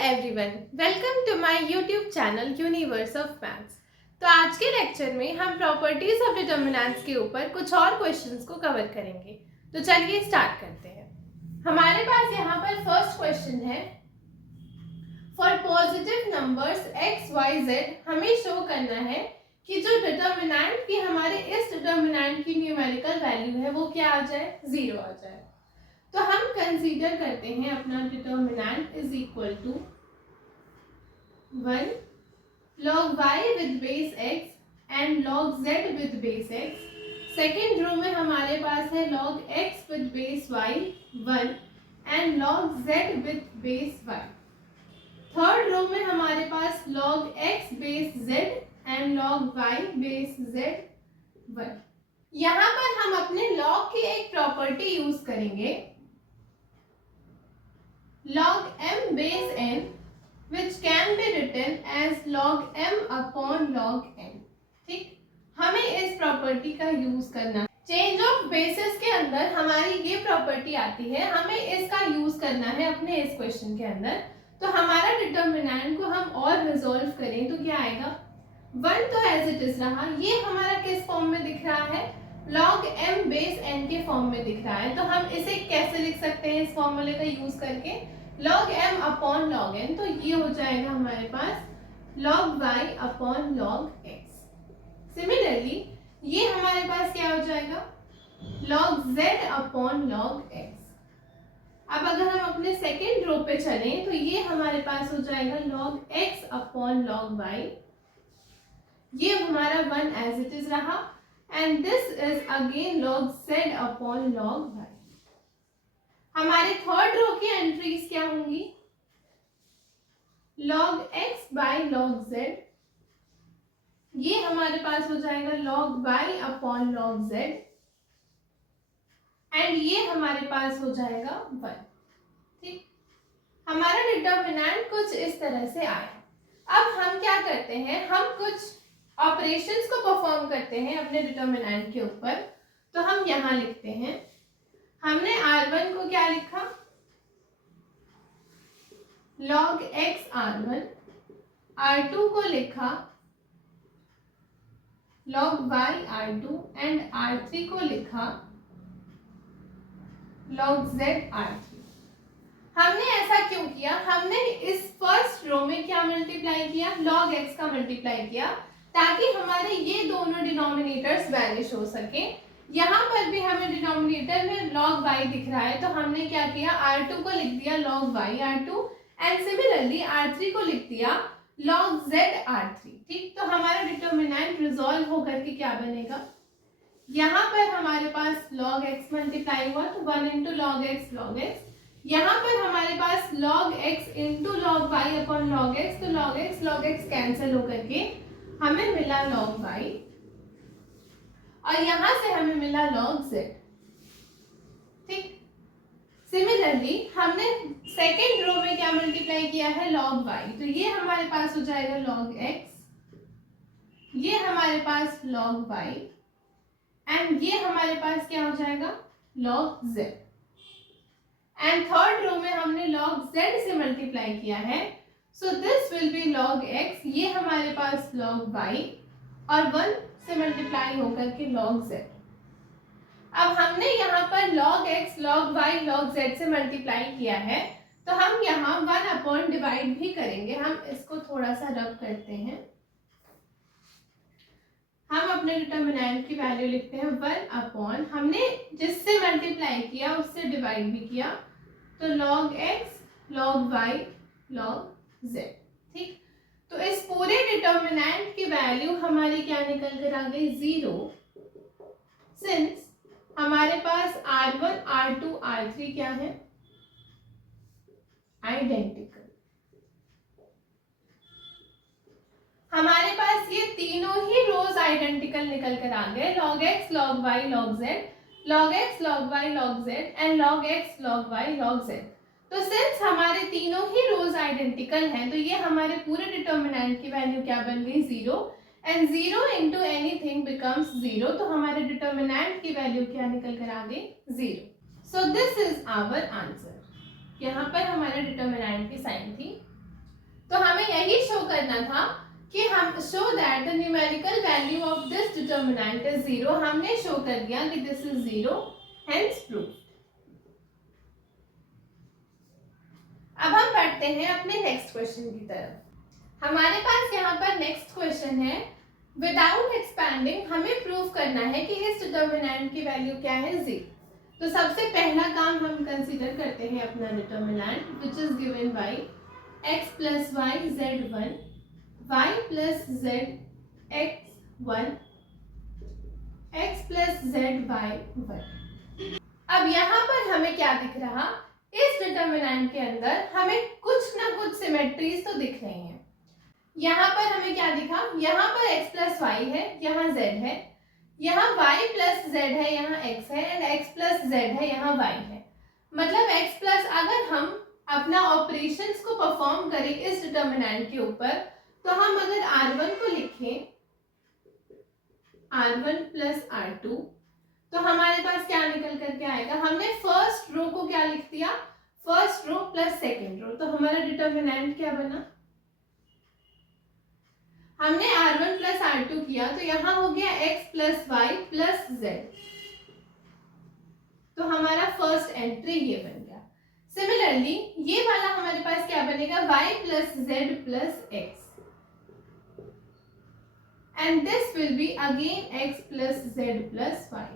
Everyone, welcome to my YouTube channel universe of maths. तो आज के लेक्चर में हम प्रॉपर्टीज ऑफ डिटर्मिनेंट्स के ऊपर कुछ और क्वेश्चंस को कवर करेंगे। तो चलिए स्टार्ट करते हैं। हमारे पास यहाँ पर फर्स्ट क्वेश्चन है, for positive numbers x, y, z हमें शो करना है कि जो डिटर्मिनेंट की हमारे इस डिटर्मिनेंट की न्यूमेरिकल वैल्यू है वो क्या आ जाए, 0 आ जाए। तो हम कंसीडर करते हैं अपना determinant is equal to 1 log y with base x and log z with base x। Second row में हमारे पास है log x with base y 1 and log z with base y। Third row में हमारे पास log x base z and log y base z 1। यहाँ पर हम अपने log की एक प्रॉपर्टी यूज करेंगे, log m base n which can be written as log m upon log n। ठीक, हमें इस प्रॉपर्टी का यूज करना। चेंज ऑफ बेसिस के अंदर हमारी ये प्रॉपर्टी आती है, हमें इसका यूज करना है अपने इस क्वेश्चन के अंदर। तो हमारा डिटर्मिनेंट को हम और रिजोल्व करें तो क्या आएगा, 1 तो एज इट इज रहा, ये हमारा किस फॉर्म में दिख रहा है, log m बेस n के फॉर्म में दिख रहा है। तो हम इसे कैसे लिख सकते हैं इस फॉर्मूले का यूज करके, log m upon log n। तो ये हो जाएगा हमारे पास log y upon log x। Similarly ये हमारे पास क्या हो जाएगा, log z upon log x। अब अगर हम अपने सेकेंड रो पे चलें तो ये हमारे पास हो जाएगा log x upon log y। ये हमारा 1 एज इट इज रहा and this is again log z upon log y। हमारे थर्ड रो की एंट्रीज क्या होंगी, log x by log z। ये हमारे पास हो जाएगा log y upon log z and ये हमारे पास हो जाएगा 1। ठीक, हमारा डिटर्मिनेंट कुछ इस तरह से आया। अब हम क्या करते हैं, हम कुछ ऑपरेशंस को परफॉर्म करते हैं अपने डिटर्मिनेंट के ऊपर। तो हम यहाँ लिखते हैं, हमने r1 को क्या लिखा, log x r1, r2 को लिखा log y r2 and r3 को लिखा log z r3। हमने ऐसा क्यों किया, हमने इस फर्स्ट रो में क्या मल्टीप्लाई किया, log x का मल्टीप्लाई किया, ताकि हमारे ये दोनों डिनोमिनेटर्स वैनिश हो सके। यहाँ पर भी हमें डिनोमिनेटर में log y दिख रहा है, तो हमने क्या किया, r2 को लिख दिया log y r2 and similarly r3 को लिख दिया log z r3। ठीक, तो हमारा डिटर्मिनेंट रिजॉल्व होकर के क्या बनेगा, यहाँ पर हमारे पास log x मल्टीप्लाई हुआ तो 1 इंटू log x। यहाँ पर हमारे पास log x into log y upon log x, तो log x कैंसिल होकर के हमें मिला log y और यहाँ से हमें मिला log z। ठीक, सिमिलरली हमने सेकेंड रो में क्या मल्टीप्लाई किया है, log y। तो ये हमारे पास हो जाएगा log x, ये हमारे पास log y एंड ये हमारे पास क्या हो जाएगा, log z। And third row में हमने log z से मल्टीप्लाई किया है, so this will be log x, ये हमारे पास log y और 1 से मल्टीप्लाई होकर के log z। अब हमने यहाँ पर log x, log y, log z से मल्टीप्लाई किया है, तो हम यहाँ 1 अपॉन डिवाइड भी करेंगे। हम इसको थोड़ा सा रब करते हैं, हम अपने डिटर्मिनेंट की वैल्यू लिखते हैं 1 अपॉन, हमने जिससे मल्टीप्लाई किया उससे डिवाइड भी किया, तो log x, log y, log z। ठीक, तो इस पूरे डिटर्मिनेंट की वैल्यू हमारी क्या निकल कर आ गई, 0, सिंस हमारे पास r1, r2, r3 क्या है, आइडेंटिकल। हमारे पास ये तीनों ही रोज आइडेंटिकल निकल कर आ गए, log x, log y, log z, log x, log y, log z and log x, log y, log z। तो सिंस हमारे तीनों ही रोज आइडेंटिकल हैं, तो ये हमारे पूरे डिटर्मिनेंट की वैल्यू क्या बन गई, 0 एंड 0 इंटू एनीथिंग बिकम्स 0। तो हमारे डिटर्मिनेंट की वैल्यू क्या निकल कर आ गई, 0। So this is our answer. यहाँ पर हमारे डिटर्मिनेंट की साइन थी तो हमें यही शो करना था कि हम show that the numerical value of this determinant is 0। हमने शो कर दिया कि दिस इज 0, हेंस प्रूफ। अब हम पढ़ते हैं अपने नेक्स्ट क्वेश्चन की तरफ। हमारे पास यहाँ पर नेक्स्ट क्वेश्चन है, विदाउट एक्सपैंडिंग हमें प्रूव करना है कि इस डिटर्मिनेंट की वैल्यू क्या है, 0। तो सबसे पहला काम हम कंसीडर करते हैं अपना determinant, which is given by x plus y z1, y plus z x1, x plus z y1। अब यहाँ पर हमें क्या दिख रहा, इस डिटर्मिनेंट के अंदर हमें कुछ ना कुछ सिमेट्रीज तो दिख रही हैं। यहाँ पर हमें क्या दिखा, यहाँ पर x प्लस वाई है, यहाँ z है, यहाँ y प्लस z है, यहाँ x है, एंड x प्लस z है, यहाँ y है। मतलब x प्लस, अगर हम अपना ऑपरेशंस को परफॉर्म करें इस डिटर्मिनेंट के ऊपर, तो हम अगर r1 को लिखें r1 प्लस r2, तो हमारे पास क्या निकल करके आएगा, हमने फर्स्ट रो को क्या लिख दिया, first row plus second row. तो हमारा डिटर्मिनेंट क्या बना, हमने r1 प्लस r2 किया, तो यहाँ हो गया x plus y plus z। तो हमारा फर्स्ट एंट्री ये बन गया। सिमिलरली ये वाला हमारे पास क्या बनेगा, y plus z plus x, and this will be again x plus z plus y,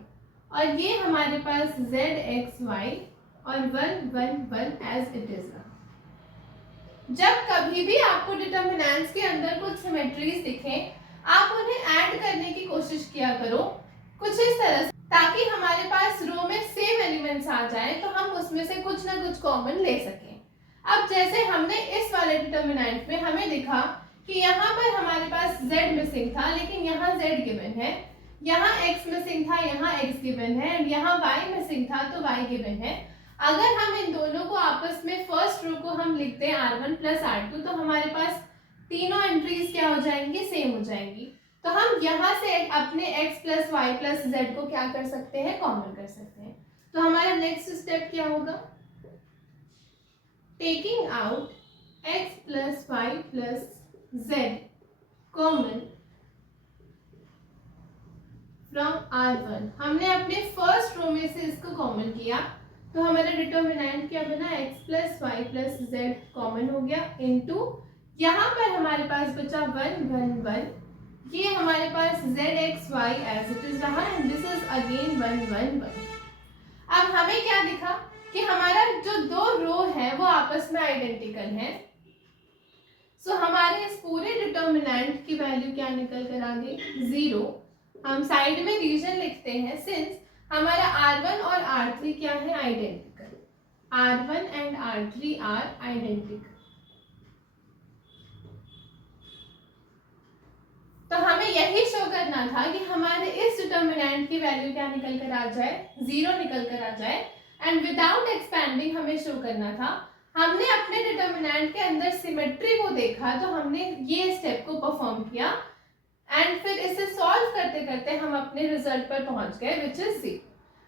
और ये हमारे पास z x y और 1 1 1 एज इट इज। जब कभी भी आपको डिटर्मिनेंट्स के अंदर कुछ सिमेट्रीज दिखें, आप उन्हें ऐड करने की कोशिश किया करो कुछ इस तरह से, ताकि हमारे पास रो में सेम एलिमेंट्स आ जाए, तो हम उसमें से कुछ ना कुछ कॉमन ले सकें। अब जैसे हमने इस वाले डिटर्मिनेंट में हमें दिखा कि यहाँ पर हमारे पास z मिसिंग था, लेकिन यहाँ z गिवन है, यहाँ x मिसिंग था, यहाँ x गिवन है, एंड यहाँ y मिसिंग था, तो y गिवन है। अगर हम इन दोनों को आपस में फर्स्ट रो को हम लिखते हैं r1 प्लस r2, तो हमारे पास तीनों एंट्रीज क्या हो जाएंगी, सेम हो जाएंगी। तो हम यहाँ से अपने x plus y plus z को क्या कर सकते हैं, कॉमन कर सकते हैं। तो हमारा नेक्स्ट स्टेप क्या होगा, taking out x plus y plus z common from r1। हमने अपने फर्स्ट रो में से इसको कॉमन किया, तो हमारा डिटर्मिनेंट क्या बना, x plus y plus z common हो गया, इनटू यहाँ पर हमारे पास बचा 1 1 1, ये हमारे पास z x y as it is रहा, एंड दिस इज अगेन 1 1 1। अब हमें क्या दिखा कि हमारा जो दो रो है वो आपस में आइडेंटिकल है। सो हमारे इस पूरे डिटर्मिनेंट की वैल्यू क्या निकल कर आ गई, 0। हम साइड में रीजन लिखते हैं, सिंस हमारा r1 और r3 क्या है, identical, r1 and r3 are identical. तो हमें यही शो करना था कि हमारे इस डिटर्मिनेंट की वैल्यू क्या निकल कर आ जाए, 0 निकल कर आ जाए, एंड विदाउट एक्सपैंडिंग हमें शो करना था। हमने अपने डिटर्मिनेंट के अंदर सिमेट्री को देखा, तो हमने ये स्टेप को परफॉर्म किया, एंड फिर इसे सॉल्व करते करते हम अपने रिजल्ट पर पहुंच गए, विच इज 0।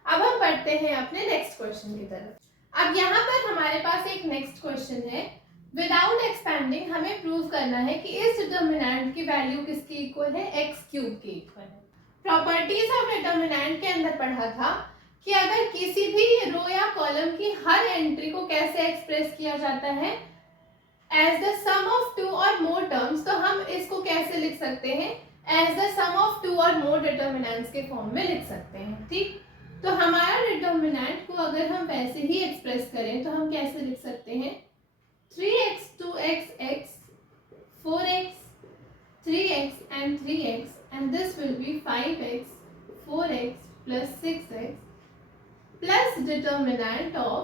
अब हम पढ़ते हैं अपने नेक्स्ट क्वेश्चन की तरफ। अब यहाँ पर हमारे पास एक नेक्स्ट क्वेश्चन है, विदाउट एक्सपैंडिंग हमें प्रूव करना है कि इस डिटर्मिनेंट की वैल्यू किसके इक्वल है, x क्यूब के इक्वल है। प्रॉपर्टीज ऑफ डिटर्मिनेंट के अंदर पढ़ा था कि अगर किसी भी रो या कॉलम की हर एंट्री को कैसे एक्सप्रेस किया जाता है, एज द सम ऑफ 2 और मोर टर्म्स, तो हम इसको कैसे लिख सकते हैं, एज द सम ऑफ 2 और मोर डिटर्मिनेंट्स के फॉर्म में लिख सकते हैं। ठीक, तो हमारा डिटर्मिनेंट को अगर हम वैसे ही एक्सप्रेस करें, तो हम कैसे लिख सकते हैं, 3x 2x x 4x 3x and 3x, and this will be 5x 4x plus 6x plus determinant of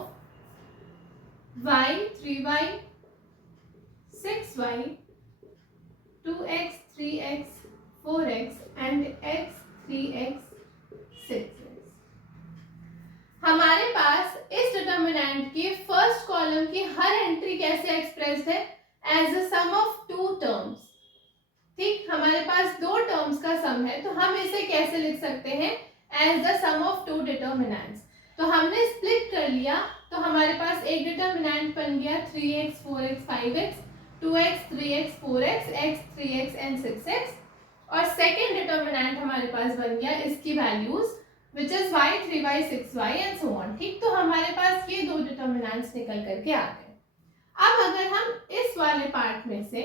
y 3y 6y 2x 3x 4x and x 3x 6x। हमारे पास इस डिटर्मिनेंट की फर्स्ट कॉलम की हर entry कैसे expressed है, as a sum of 2 terms. ठीक, हमारे पास 2 terms का सम है, तो हम इसे कैसे लिख सकते हैं, as the sum of 2 determinants. तो हमने स्प्लिट कर लिया, तो हमारे पास एक डिटर्मिनेंट बन गया 3x 4x 5x, 2x 3x 4x x 3x and 6x। और सेकेंड डिटर्मिनेंट हमारे पास बन गया इसकी values which is y 3y 6y and so on. ठीक, तो हमारे पास ये दो डिटर्मिनेंट्स निकल करके आ गए। अब अगर हम इस वाले पार्ट में से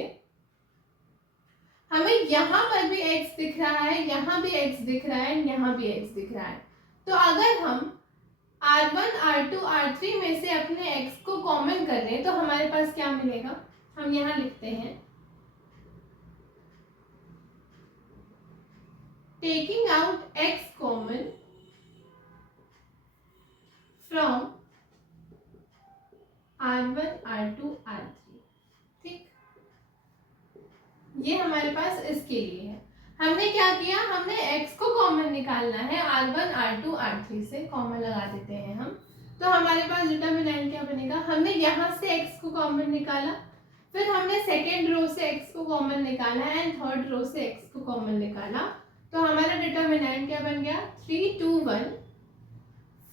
हमें यहाँ पर भी x दिख रहा है, यहाँ भी x दिख रहा है, यहाँ भी x दिख रहा है, तो अगर हम R1 R2 R3 में से अपने x को कॉमन कर लें तो हमारे पास क्या मिलेगा। हम यहाँ लिखते हैं taking out x common from R1 R2 R3। ठीक, ये हमारे पास इसके लिए है। हमने क्या किया, हमने x को कॉमन निकालना है R1 R2 R3 से, कॉमन लगा देते हैं हम। तो हमारे पास डिटर्मिनेंट क्या बनेगा, हमने यहाँ से x को कॉमन निकाला, फिर हमने सेकेंड रो से x को कॉमन निकाला एंड थर्ड रो से x को कॉमन निकाला, तो हमारा डिटर्मिनेंट क्या बन गया 3 2 1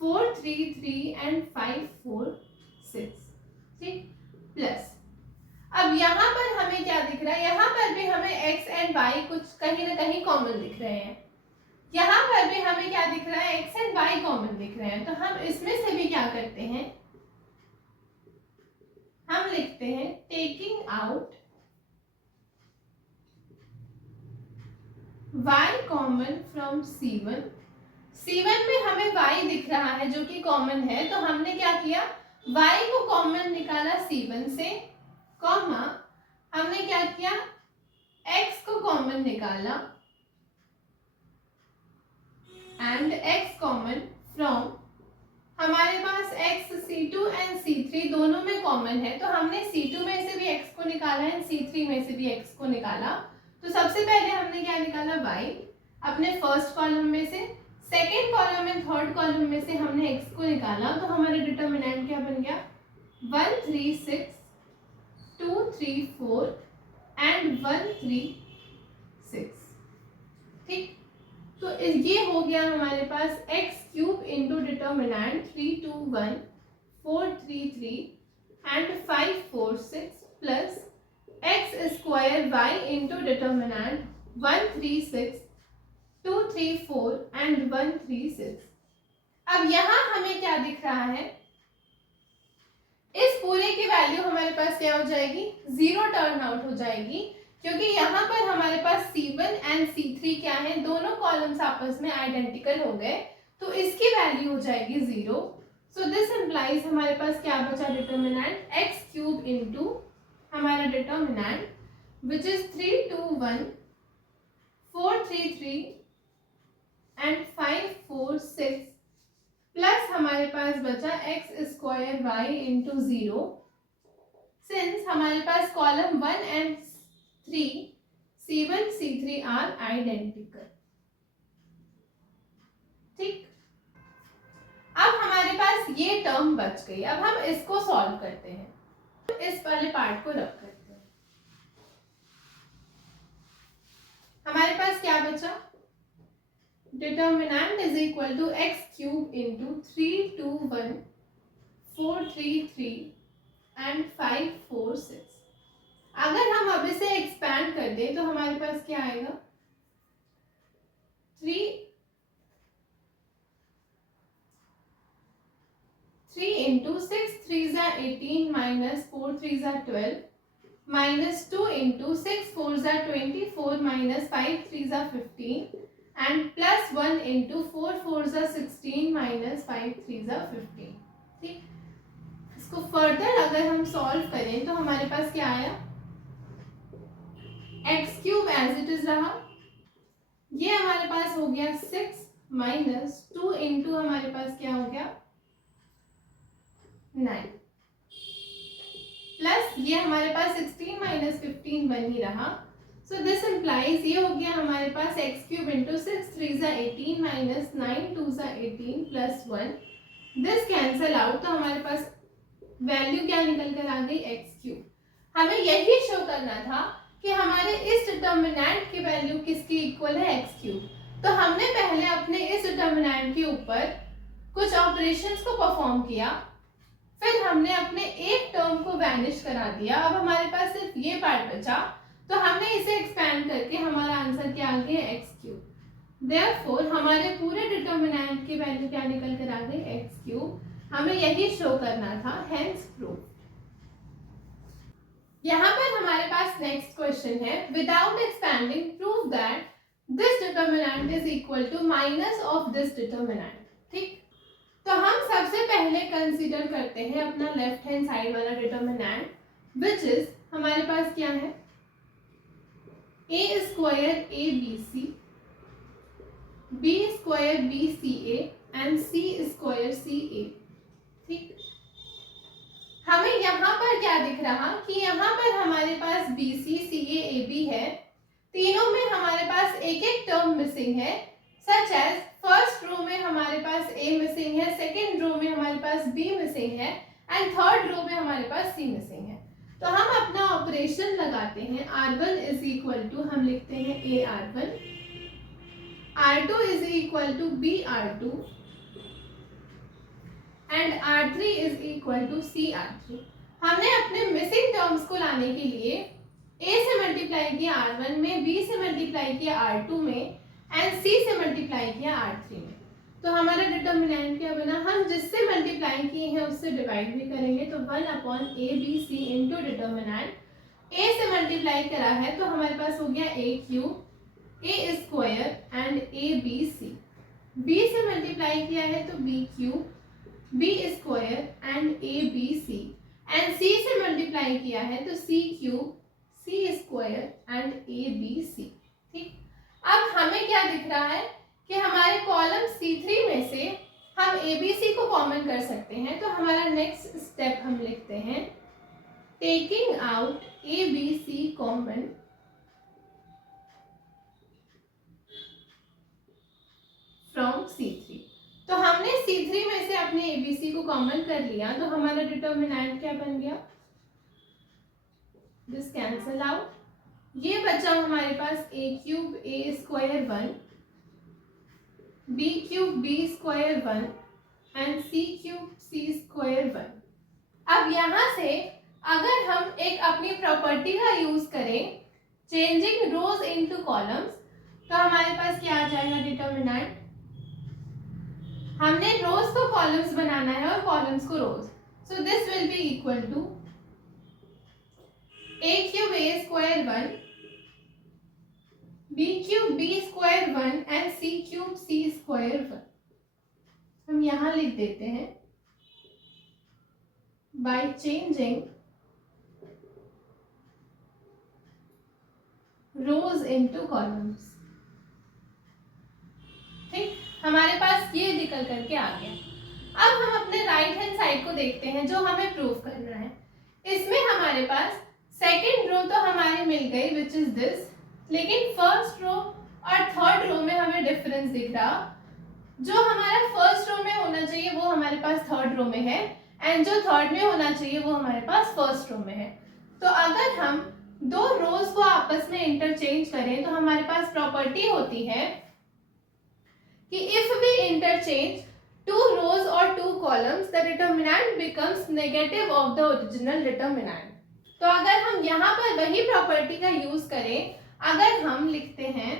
4 3 3 एंड 5 4 6। ठीक, प्लस अब यहाँ पर हमें क्या दिख रहा है, यहाँ पर भी हमें x एंड y कुछ कहीं ना कहीं कॉमन दिख रहे हैं, यहाँ पर भी हमें क्या दिख रहा है x एंड y कॉमन दिख रहे हैं। तो हम इसमें से भी क्या करते हैं, हम लिखते हैं taking out y common from C1। C1 में हमें y दिख रहा है जो कि कॉमन है, तो हमने क्या किया y को कॉमन निकाला C1 से, कॉमा हमने क्या किया x को कॉमन निकाला एंड x कॉमन फ्रॉम, हमारे पास x C2 एंड C3 दोनों में कॉमन है, तो हमने C2 में से भी x को निकाला एंड C3 में से भी x को निकाला। तो सबसे पहले हमने क्या निकाला y अपने फर्स्ट कॉलम में से, second column and third column में से हमने x को निकाला, तो हमारा डिटर्मिनेंट क्या बन गया 1 3 6 2 3 4 एंड 1 3 6। ठीक, तो ये हो गया हमारे पास x cube into determinant 3 2 1 4 3 3 and 5 4 6 plus x square y into determinant 1 3 6 2 3 4 and 1 3 6। अब यहाँ हमें क्या दिख रहा है, इस पूरे की वैल्यू हमारे पास क्या हो जाएगी 0 टर्न आउट हो जाएगी, क्योंकि यहाँ पर हमारे पास C1 एंड C3 क्या है, दोनों कॉलम्स आपस में आइडेंटिकल हो गए, तो इसकी वैल्यू हो जाएगी 0। सो दिस इम्प्लाइज हमारे पास क्या बचा डिटर्मिनेंट x क्यूब इंटू हमारा determinant which is 3 2 1 4 3 3 and 5 4 6 plus हमारे पास बचा x square y into 0, since हमारे पास column 1 and 3 C1 C3 are identical. ठीक, अब हमारे पास ये टर्म बच गई, अब हम इसको सॉल्व करते हैं, इस वाले पार्ट को रख करते हैं। हमारे पास क्या बचा, determinant is equal to x cube into 3 2 1 4 3 3 and 5 4 6। अगर हम अब इसे एक्सपैंड कर दें तो हमारे पास क्या आएगा 3 इंटू 6 3 ज़ा 18 माइनस 4 3 ज़ा 12 माइनस 2 इंटू 6 4 ज़ा 24 माइनस 5 3 ज़ा 15 एंड प्लस 1 इंटू 4 4 ज़ा 16 माइनस 5 3 ज़ा 15। ठीक, इसको फर्दर अगर हम सॉल्व करें तो हमारे पास क्या आया, x cube as it is रहा, ये हमारे पास हो गया 6 माइनस 2 इंटू हमारे पास क्या हो गया 9 प्लस ये हमारे पास 16 माइनस 15 बन ही रहा। सो दिस इम्प्लाइज ये हो गया हमारे पास x क्यूब इंटू 6 3 ज़ा 18 माइनस 9 2 ज़ा 18 प्लस 1, दिस कैंसल आउट, तो हमारे पास वैल्यू क्या निकल कर आ गई x क्यूब। हमें यही शो करना था कि हमारे इस डिटर्मिनेंट की वैल्यू किसकी इक्वल है x क्यूब, तो हमने पहले अपने इस डिटर्मिनेंट के ऊपर कुछ ऑपरेशंस को परफॉर्म किया, फिर हमने अपने एक टर्म को वैनिश करा दिया, अब हमारे पास सिर्फ ये पार्ट बचा, तो हमने इसे एक्सपेंड करके हमारा आंसर क्या आ गया एक्स क्यूब। देयरफॉर हमारे पूरे डिटर्मिनेंट की वैल्यू क्या निकल कर आ गई एक्स क्यूब। हमें यही शो करना था, हेंस प्रूव। यहाँ पर हमारे पास नेक्स्ट क्वेश्चन है, without expanding prove that this determinant is equal to minus of this determinant. ठीक, तो हम सबसे पहले कंसीडर करते हैं अपना लेफ्ट हैंड साइड वाला डिटर्मिनेंट, विच इज हमारे पास क्या है A square A B C, B square B C A and C square C A. ठीक, हमें यहाँ पर क्या दिख रहा कि यहाँ पर हमारे पास B C C A B है, तीनों में हमारे पास एक एक टर्म मिसिंग है, सच एज फर्स्ट रो में हमारे पास ए मिसिंग है, सेकेंड रो में हमारे पास बी मिसिंग है एंड थर्ड रो में हमारे पास सी मिसिंग है। तो हम अपना ऑपरेशन लगाते हैं, R1 इज इक्वल टू हम लिखते हैं a R1, R2 is equal to b R2 and R3 is equal to c R3। हमने अपने मिसिंग टर्म्स को लाने के लिए a से मल्टीप्लाई किया R1 में, b से मल्टीप्लाई किया R2 में एंड c से मल्टीप्लाई किया R3 में। तो हमारा डिटर्मिनेंट क्या बना, हम जिससे मल्टीप्लाई किए हैं उससे डिवाइड भी करेंगे, तो 1 upon A B C into determinant. A से मल्टीप्लाई करा है तो हमारे पास हो गया A cube A square and A B C, B से मल्टीप्लाई किया है तो B cube B square and A B C and C से मल्टीप्लाई किया है तो C cube C square and A B C. ठीक, अब हमें क्या दिख रहा है कि हमारे कॉलम C3 में से हम ABC को कॉमन कर सकते हैं, तो हमारा नेक्स्ट स्टेप हम लिखते हैं taking out ABC common from C3। तो हमने C3 में से अपने ABC को कॉमन कर लिया, तो हमारा डिटर्मिनेंट क्या बन गया, दिस कैंसल आउट, ये बचा हमारे पास A cube A square 1, B cube B square 1 and C cube C square 1। अब यहाँ से अगर हम एक अपनी प्रॉपर्टी का यूज करें चेंजिंग रोज इनटू कॉलम्स, तो हमारे पास क्या आ जाएगा डिटर्मिनेंट, हमने रोज को कॉलम्स बनाना है और कॉलम्स को rows, so this will be equal to A cube A square 1, B cube B square 1 and C cube C square 1। हम यहां लिख देते हैं by changing rows into columns. ठीक, हमारे पास ये निकल करके आ गया। अब हम अपने राइट हैंड साइड को देखते हैं जो हमें प्रूव करना है। इसमें हमारे पास सेकेंड रो तो हमारी मिल गई विच इज दिस, लेकिन फर्स्ट रो और थर्ड रो में हमें डिफरेंस दिख रहा, जो हमारा फर्स्ट रो में होना चाहिए वो हमारे पास थर्ड रो में है एंड जो थर्ड में होना चाहिए वो हमारे पास फर्स्ट रो में है। तो अगर हम दो रोज को आपस में इंटरचेंज करें तो हमारे पास प्रॉपर्टी होती है कि if we interchange two rows और two columns the determinant becomes negative of the original determinant. तो अगर हम यहाँ पर वही प्रॉपर्टी का यूज करें, अगर हम लिखते हैं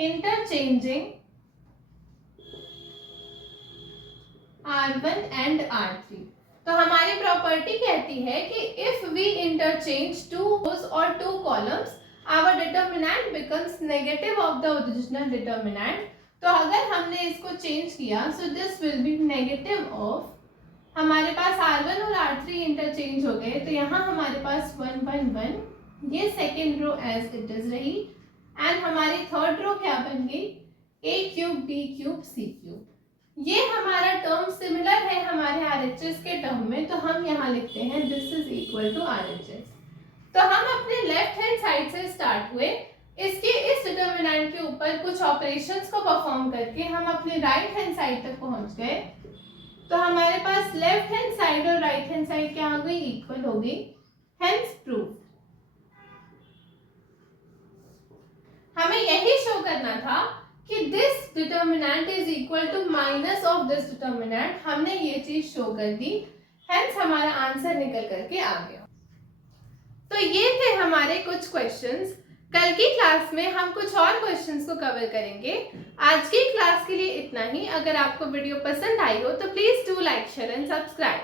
इंटरचेंजिंग R1 एंड R3, तो हमारी प्रॉपर्टी कहती है कि if we interchange two rows और two columns our determinant becomes negative of the original determinant. तो अगर हमने इसको चेंज किया so this will be negative of, हमारे पास R1 और R3 इंटरचेंज हो गए, तो यहाँ हमारे पास 1 1 1, ये second row as it is रही एंड हमारी थर्ड रो क्या बन गई a cube b cube c cube. ये हमारा टर्म सिमिलर है हमारे RHS के टर्म में, तो हम यहाँ लिखते हैं this is equal to RHS। तो हम अपने लेफ्ट हैंड साइड से स्टार्ट हुए, इसके इस डिटर्मिनेंट के ऊपर कुछ ऑपरेशंस को परफॉर्म करके हम अपने राइट हैंड साइड तक पहुंच गए। तो हमारे पास लेफ्ट हैंड साइड और राइट हैंड साइड क्या हो गई, इक्वल हो गई, हेंस प्रूफ। हमें यही शो करना था कि this determinant is equal to minus of this determinant, हमने ये चीज शो कर दी, हेंस हमारा आंसर निकल करके आ गया। तो ये थे हमारे कुछ क्वेश्चंस। कल की क्लास में हम कुछ और क्वेश्चंस को कवर करेंगे। आज की क्लास के लिए इतना ही। अगर आपको वीडियो पसंद आई हो तो please do like, share and subscribe.